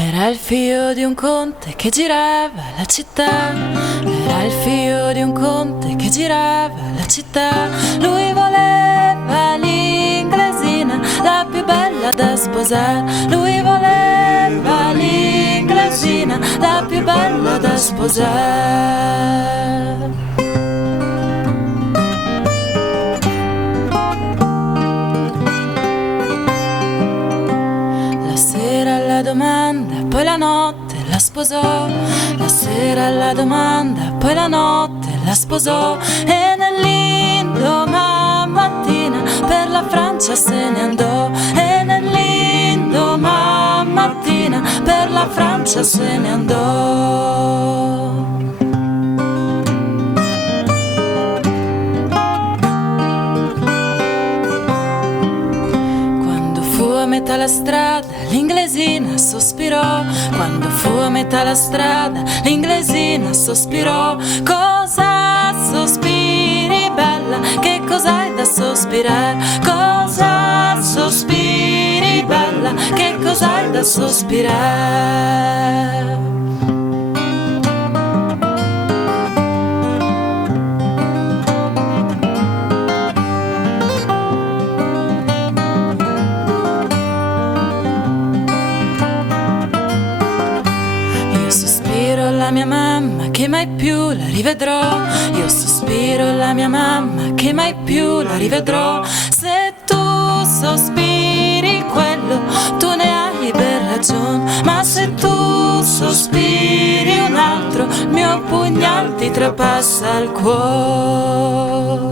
Era il figlio di un conte che girava la città. Era il figlio di un conte che girava la città. Lui voleva l'inglesina, la più bella da sposare. Lui voleva l'inglesina, la più bella da sposare. La domanda, poi la notte la sposò. La sera la domanda, poi la notte la sposò. E nell'indomani mattina per la Francia se ne andò. E nell'indomani mattina per la Francia se ne andò. Quando fu a metà la strada l'inglesina sospirò. Quando fu a metà la strada l'inglesina sospirò. Cosa sospiri bella, che cos'hai da sospirare? Cosa sospiri bella, che cos'hai da sospirare? La mia mamma che mai più la rivedrò. Io sospiro alla mia mamma che mai più la rivedrò. Se tu sospiri quello, tu ne hai ben ragione. Ma se tu sospiri un altro, il mio pugnal ti trapassa il cuore.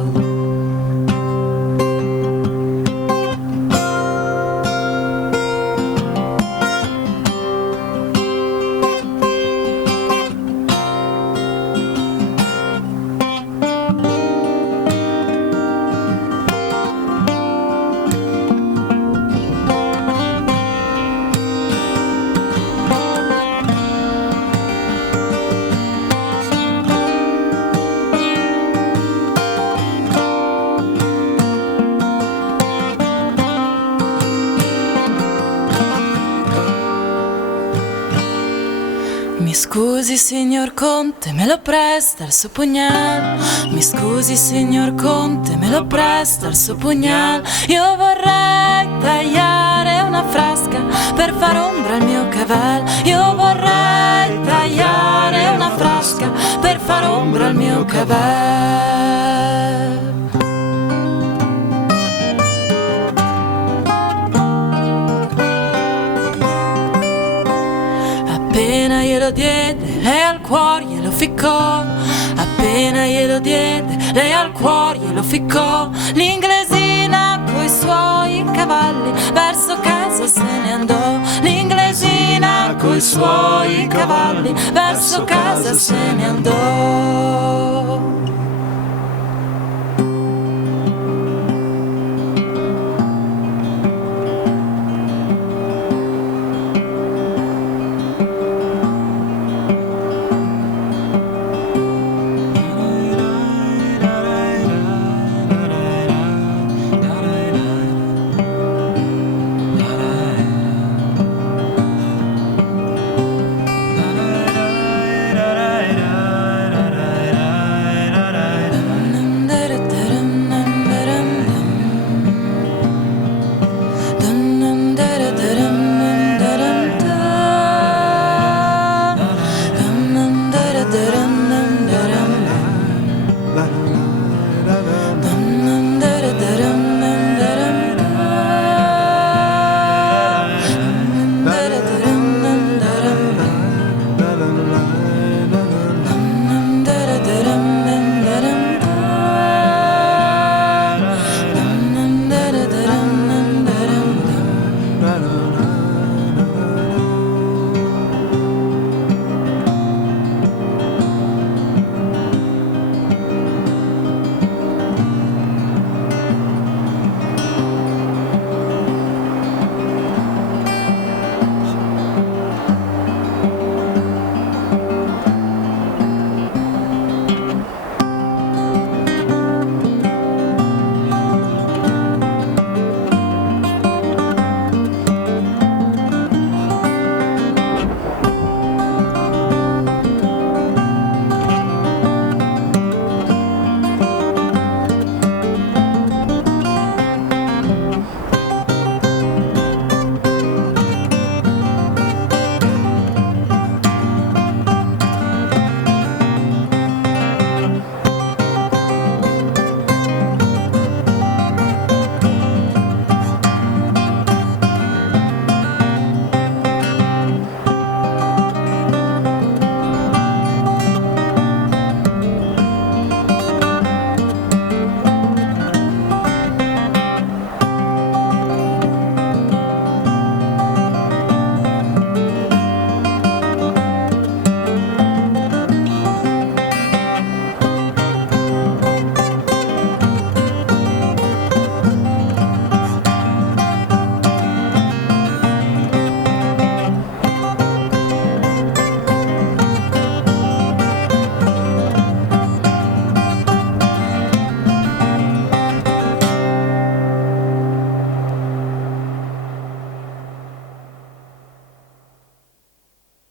Mi scusi signor Conte, me lo presta il suo pugnale. Mi scusi signor Conte, me lo presta il suo pugnale. Io vorrei tagliare una frasca per far ombra al mio cavallo. Io vorrei tagliare una frasca per far ombra al mio cavallo. Appena glielo diede, lei al cuore glielo ficcò. Appena glielo diede, lei al cuore glielo ficcò. L'inglesina coi suoi cavalli verso casa se ne andò. L'inglesina coi suoi cavalli verso casa se ne andò.